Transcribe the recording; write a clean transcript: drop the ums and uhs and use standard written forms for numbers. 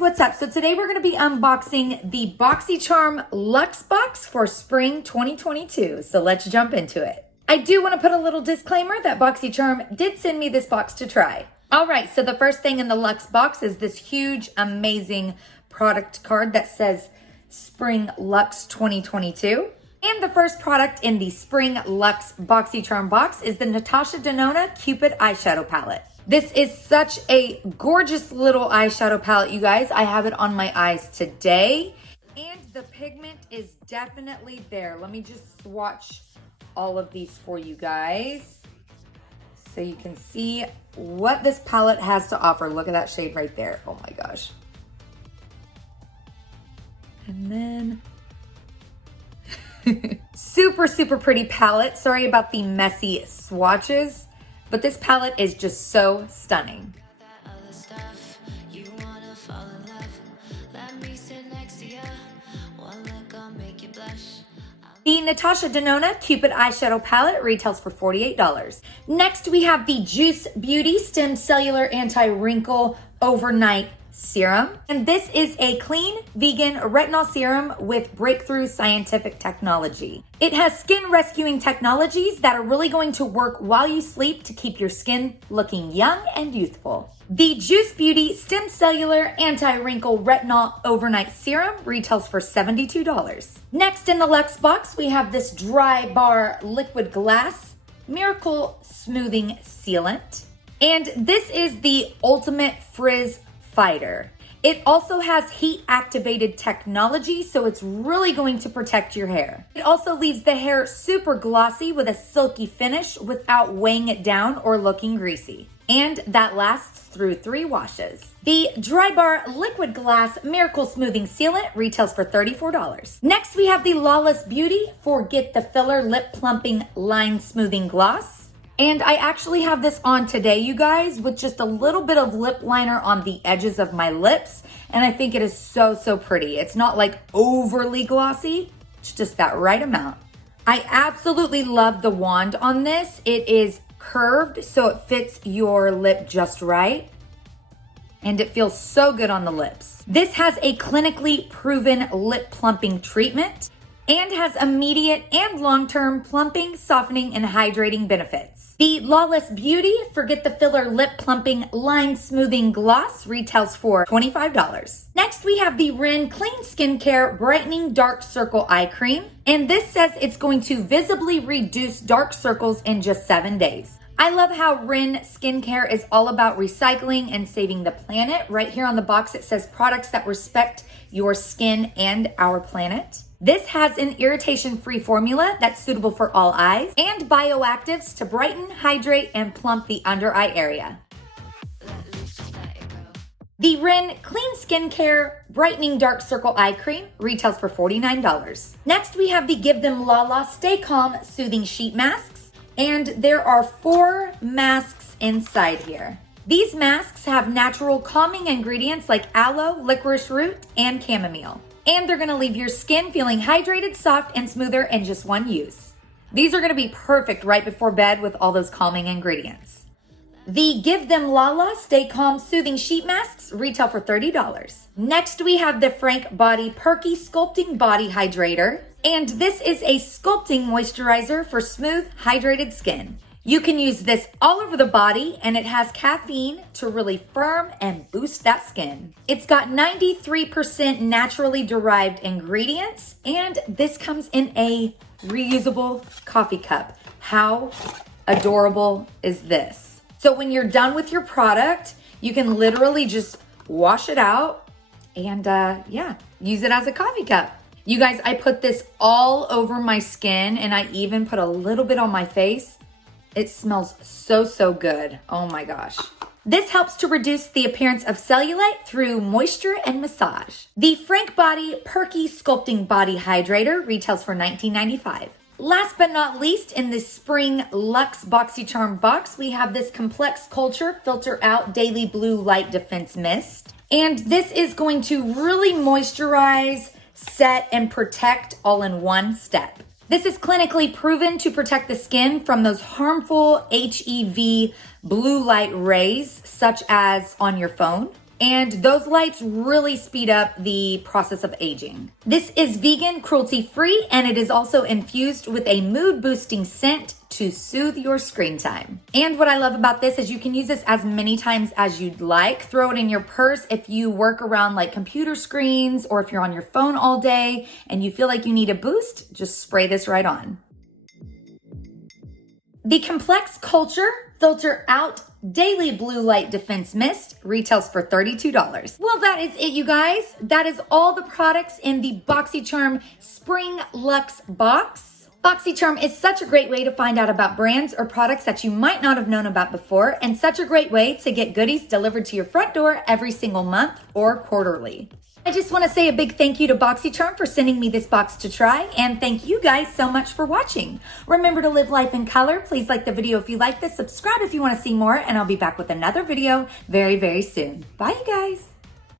what's up? So today we're going to be unboxing the Boxycharm Luxe box for spring 2022. So let's jump into it. I do want to put a little disclaimer that Boxycharm did send me this box to try. All right, so the first thing in the Luxe box is this huge, amazing product card that says Spring Luxe 2022. And the first product in the Spring Luxe Boxycharm box is the Natasha Denona Cupid eyeshadow palette. This is such a gorgeous little eyeshadow palette, you guys. I have it on my eyes today. And the pigment is definitely there. Let me just swatch all of these for you guys so you can see what this palette has to offer. Look at that shade right there. Oh my gosh. And then super, super pretty palette. Sorry about the messy swatches, but this palette is just so stunning. The Natasha Denona Cupid eyeshadow palette retails for $48. Next, we have the Juice Beauty Stem Cellular Anti-Wrinkle Overnight Serum. And this is a clean, vegan retinol serum with breakthrough scientific technology. It has skin rescuing technologies that are really going to work while you sleep to keep your skin looking young and youthful. The Juice Beauty Stem Cellular Anti-Wrinkle Retinol Overnight Serum retails for $72. Next in the Luxe box, we have this Drybar Liquid Glass Miracle Smoothing Sealant. And this is the Ultimate Frizz Fighter. It also has heat activated technology, so it's really going to protect your hair. It also leaves the hair super glossy with a silky finish without weighing it down or looking greasy. And that lasts through 3 washes. The Drybar Liquid Glass Miracle Smoothing Sealant retails for $34. Next, we have the Lawless Beauty Forget the Filler Lip Plumping Line Smoothing Gloss. And I actually have this on today, you guys, with just a little bit of lip liner on the edges of my lips. And I think it is so, so pretty. It's not like overly glossy. It's just that right amount. I absolutely love the wand on this. It is curved, so it fits your lip just right. And it feels so good on the lips. This has a clinically proven lip plumping treatment and has immediate and long-term plumping, softening, and hydrating benefits. The Lawless Beauty Forget the Filler Lip Plumping Line Smoothing Gloss retails for $25. Next, we have the Rin Skincare Brightening Dark Circle Eye Cream. And this says it's going to visibly reduce dark circles in just 7 days. I love how Rin Skincare is all about recycling and saving the planet. Right here on the box, it says products that respect your skin and our planet. This has an irritation-free formula that's suitable for all eyes and bioactives to brighten, hydrate, and plump the under eye area. The Rin Skincare Brightening Dark Circle Eye Cream retails for $49. Next, we have the Give Them Lala Stay Calm Soothing Sheet Masks. And there are 4 masks inside here. These masks have natural calming ingredients like aloe, licorice root, and chamomile. And they're gonna leave your skin feeling hydrated, soft, and smoother in just 1 use. These are gonna be perfect right before bed with all those calming ingredients. The Give Them Lala Stay Calm Soothing Sheet Masks retail for $30. Next, we have the Frank Body Perky Sculpting Body Hydrator. And this is a sculpting moisturizer for smooth, hydrated skin. You can use this all over the body, and it has caffeine to really firm and boost that skin. It's got 93% naturally derived ingredients, and this comes in a reusable coffee cup. How adorable is this? So when you're done with your product, you can literally just wash it out and use it as a coffee cup. You guys, I put this all over my skin, and I even put a little bit on my face. It smells so, so good. Oh my gosh. This helps to reduce the appearance of cellulite through moisture and massage. The Frank Body Perky Sculpting Body Hydrator retails for $19.95. Last but not least, in the Spring Luxe Boxycharm box, we have this Complex Culture Filter Out Daily Blue Light Defense Mist. And this is going to really moisturize, set, and protect all in one step. This is clinically proven to protect the skin from those harmful HEV blue light rays, such as on your phone. and those lights really speed up the process of aging. This is vegan, cruelty-free, and it is also infused with a mood-boosting scent to soothe your screen time. And what I love about this is you can use this as many times as you'd like. Throw it in your purse if you work around like computer screens, or if you're on your phone all day and you feel like you need a boost, just spray this right on. The Complex Culture Filter Out Daily Blue Light Defense Mist retails for $32. Well, that is it, you guys. That is all the products in the Boxycharm Spring Luxe box. Boxycharm is such a great way to find out about brands or products that you might not have known about before, and such a great way to get goodies delivered to your front door every single month or quarterly. I just want to say a big thank you to Boxycharm for sending me this box to try, and thank you guys so much for watching. Remember to live life in color. Please like the video if you like this, subscribe if you want to see more, and I'll be back with another video very, very soon. Bye, you guys.